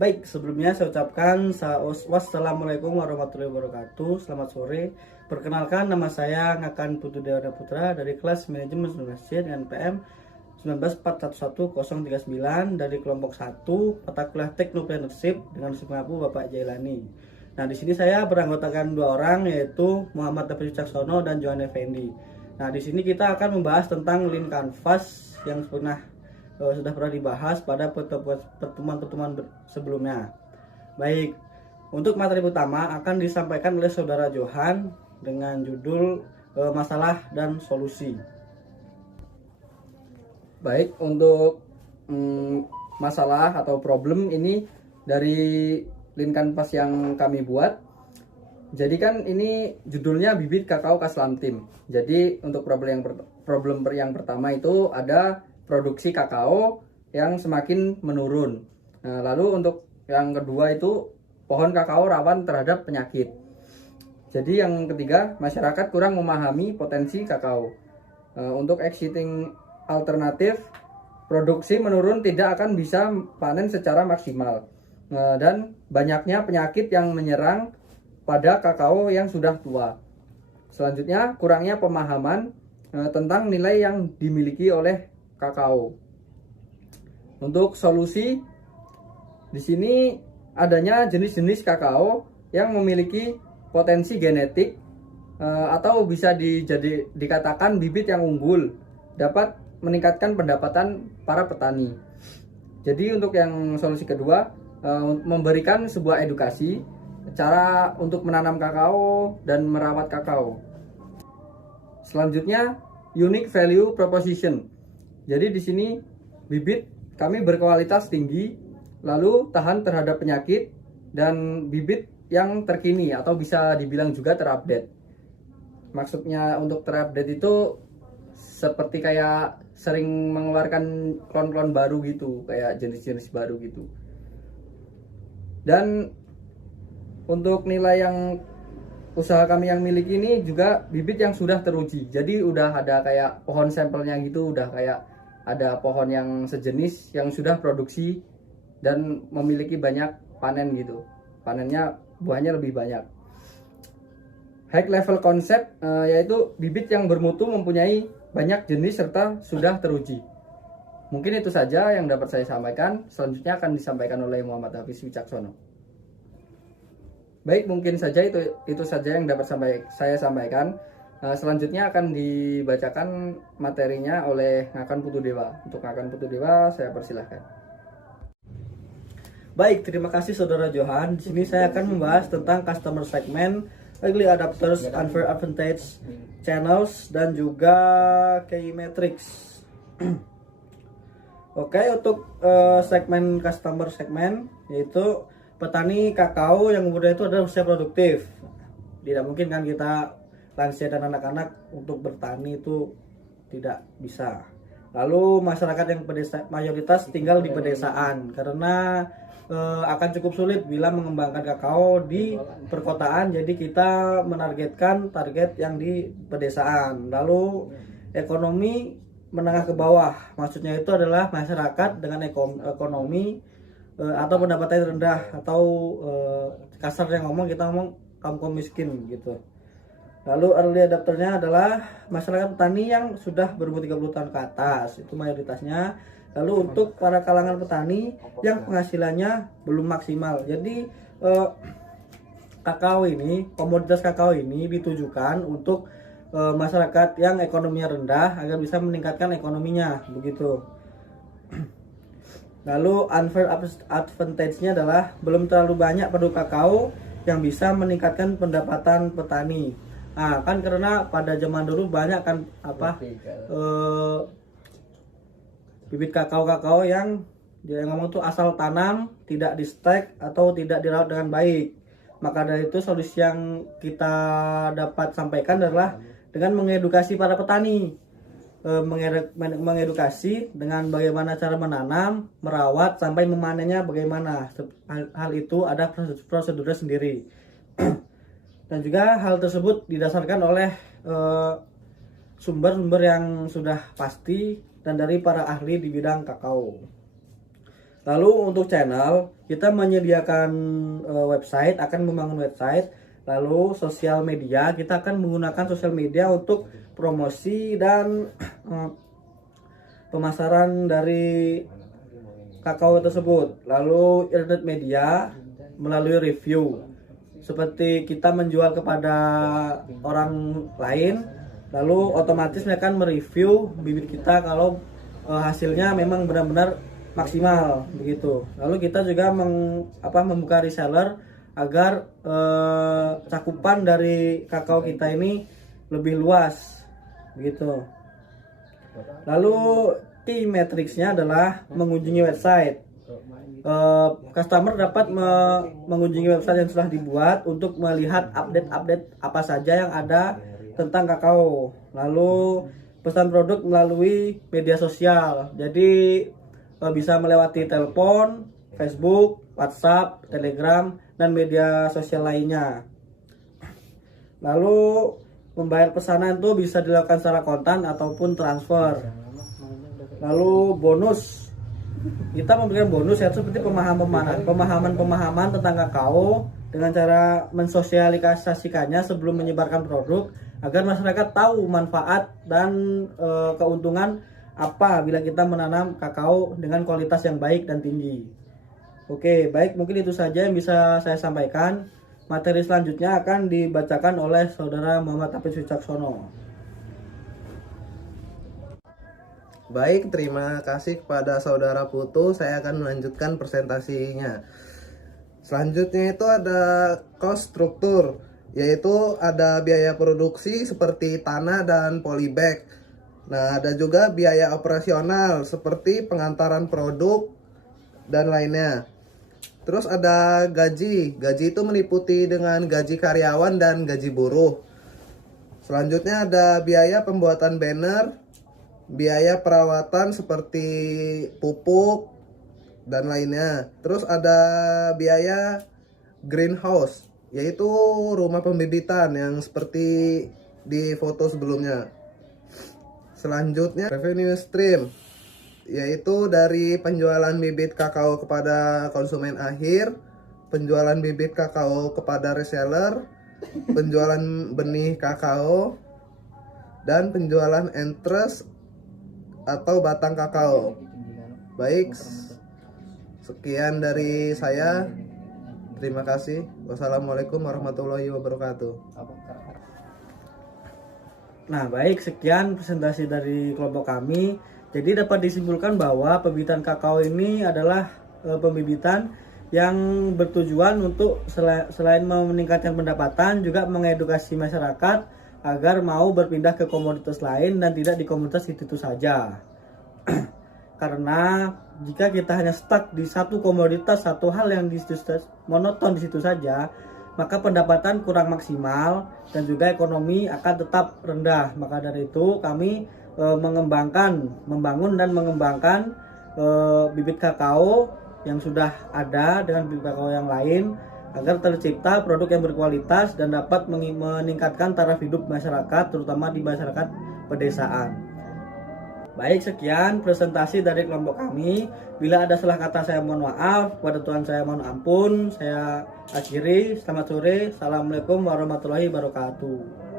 Baik, sebelumnya saya ucapkan wassalamualaikum warahmatullahi wabarakatuh. Selamat sore. Perkenalkan, nama saya Ngakan Putu Dewa Putra dari kelas Manajemen Universitas dengan PM 194111039 dari kelompok 1 mata kuliah Technopreneurship dengan pengapu Bapak Jailani. Nah, di sini saya beranggotakan dua orang, yaitu Muhammad Tafri Caksono dan Johan Effendi. Nah, di sini kita akan membahas tentang Lean Canvas yang sudah pernah dibahas pada pertemuan-pertemuan sebelumnya. Baik, untuk materi utama akan disampaikan oleh Saudara Johan dengan judul masalah dan solusi. Baik, untuk masalah atau problem ini dari Lean Canvas yang kami buat. Jadi kan ini judulnya bibit kakao Kaslam Team. Jadi untuk problem yang pertama itu ada produksi kakao yang semakin menurun. Nah, lalu untuk yang kedua itu pohon kakao rawan terhadap penyakit. Jadi yang ketiga, masyarakat kurang memahami potensi kakao. Untuk exiting alternatif, produksi menurun, tidak akan bisa panen secara maksimal. Dan banyaknya penyakit yang menyerang pada kakao yang sudah tua. Selanjutnya, kurangnya pemahaman tentang nilai yang dimiliki oleh kakao. Untuk solusi, di sini adanya jenis-jenis kakao yang memiliki potensi genetik atau bisa dikatakan bibit yang unggul, dapat meningkatkan pendapatan para petani. Jadi untuk yang solusi kedua, memberikan sebuah edukasi cara untuk menanam kakao dan merawat kakao. Selanjutnya, unique value proposition. Jadi di sini bibit kami berkualitas tinggi, lalu tahan terhadap penyakit, dan bibit yang terkini atau bisa dibilang juga terupdate. Maksudnya untuk terupdate itu seperti kayak sering mengeluarkan klon-klon baru gitu, kayak jenis-jenis baru gitu. Dan untuk nilai yang usaha kami yang miliki ini juga bibit yang sudah teruji. Jadi udah ada kayak pohon sampelnya gitu, udah kayak ada pohon yang sejenis yang sudah produksi dan memiliki banyak panen gitu. Panennya, buahnya lebih banyak. High level concept yaitu bibit yang bermutu, mempunyai banyak jenis serta sudah teruji. Mungkin itu saja yang dapat saya sampaikan. Selanjutnya akan disampaikan oleh Muhammad Hafiz Wicaksono. Baik, mungkin saja itu saja yang dapat saya sampaikan. Selanjutnya akan dibacakan materinya oleh Ngakan Putu Dewa. Untuk Ngakan Putu Dewa, saya persilahkan. Baik, terima kasih Saudara Johan. Di sini saya akan membahas tentang customer segment, early adapters, unfair advantage, channels, dan juga key metrics. Oke, untuk segmen customer segment, yaitu petani kakao yang umurnya itu adalah usia produktif. Tidak mungkin kan kita lansia dan anak-anak untuk bertani itu tidak bisa. Lalu masyarakat yang mayoritas tinggal di pedesaan karena akan cukup sulit bila mengembangkan kakao di perkotaan. Jadi kita menargetkan target yang di pedesaan. Lalu ekonomi menengah ke bawah, maksudnya itu adalah masyarakat dengan ekonomi atau pendapatan rendah, atau kasar yang kita ngomong kaum miskin gitu. Lalu early adapternya adalah masyarakat petani yang sudah berumur 30 tahun ke atas, itu mayoritasnya. Lalu untuk para kalangan petani yang penghasilannya belum maksimal. Jadi komoditas kakao ini ditujukan untuk masyarakat yang ekonominya rendah agar bisa meningkatkan ekonominya, begitu. Lalu unfair advantage-nya adalah belum terlalu banyak produk kakao yang bisa meningkatkan pendapatan petani. Nah, kan karena pada zaman dulu banyak kan bibit kakao yang dia ngomong tuh asal tanam, tidak di stack atau tidak dirawat dengan baik. Maka dari itu solusi yang kita dapat sampaikan adalah dengan mengedukasi para petani, mengedukasi dengan bagaimana cara menanam, merawat sampai memanennya bagaimana. Hal itu ada prosedurnya sendiri. Dan juga hal tersebut didasarkan oleh sumber-sumber yang sudah pasti dan dari para ahli di bidang kakao. Lalu untuk channel, kita menyediakan website, akan membangun website, lalu sosial media, kita akan menggunakan sosial media untuk promosi dan pemasaran dari kakao tersebut. Lalu internet media melalui review, seperti kita menjual kepada orang lain, lalu otomatis mereka akan mereview bibit kita kalau hasilnya memang benar-benar maksimal begitu. Lalu kita juga membuka reseller agar cakupan dari kakao kita ini lebih luas begitu. Lalu key matrixnya adalah mengunjungi website. Customer dapat mengunjungi website yang sudah dibuat untuk melihat update-update apa saja yang ada tentang kakao. Lalu pesan produk melalui media sosial. Jadi bisa melewati telepon, Facebook, WhatsApp, Telegram, dan media sosial lainnya. Lalu membayar pesanan itu bisa dilakukan secara kontan ataupun transfer. Lalu bonus, kita memberikan bonus ya, seperti pemahaman tentang kakao dengan cara mensosialisasikannya sebelum menyebarkan produk agar masyarakat tahu manfaat dan keuntungan apa bila kita menanam kakao dengan kualitas yang baik dan tinggi. Oke, baik, mungkin itu saja yang bisa saya sampaikan. Materi selanjutnya akan dibacakan oleh Saudara Muhammad Hafiz Wicaksono. Baik, terima kasih kepada Saudara Putu. Saya akan melanjutkan presentasinya. Selanjutnya itu ada cost struktur, yaitu ada biaya produksi seperti tanah dan polybag. Nah, ada juga biaya operasional seperti pengantaran produk dan lainnya. Terus ada gaji. Gaji itu meliputi dengan gaji karyawan dan gaji buruh. Selanjutnya ada biaya pembuatan banner, biaya perawatan seperti pupuk dan lainnya. Terus ada biaya greenhouse, yaitu rumah pembibitan yang seperti di foto sebelumnya. Selanjutnya revenue stream, yaitu dari penjualan bibit kakao kepada konsumen akhir, penjualan bibit kakao kepada reseller, penjualan benih kakao, dan penjualan interest atau batang kakao. Baik, sekian dari saya. Terima kasih. Wassalamualaikum warahmatullahi wabarakatuh. Nah, baik, sekian presentasi dari kelompok kami. Jadi dapat disimpulkan bahwa pembibitan kakao ini adalah pembibitan yang bertujuan untuk selain meningkatkan pendapatan, juga mengedukasi masyarakat agar mau berpindah ke komoditas lain dan tidak di komoditas itu saja. Karena jika kita hanya stuck di satu komoditas, satu hal yang monoton di situ saja, maka pendapatan kurang maksimal dan juga ekonomi akan tetap rendah. Maka dari itu kami membangun dan mengembangkan bibit kakao yang sudah ada dengan bibit kakao yang lain agar tercipta produk yang berkualitas dan dapat meningkatkan taraf hidup masyarakat, terutama di masyarakat pedesaan. Baik, sekian presentasi dari kelompok kami. Bila ada salah kata saya mohon maaf, kepada Tuhan saya mohon ampun. Saya akhiri. Selamat sore. Assalamualaikum warahmatullahi wabarakatuh.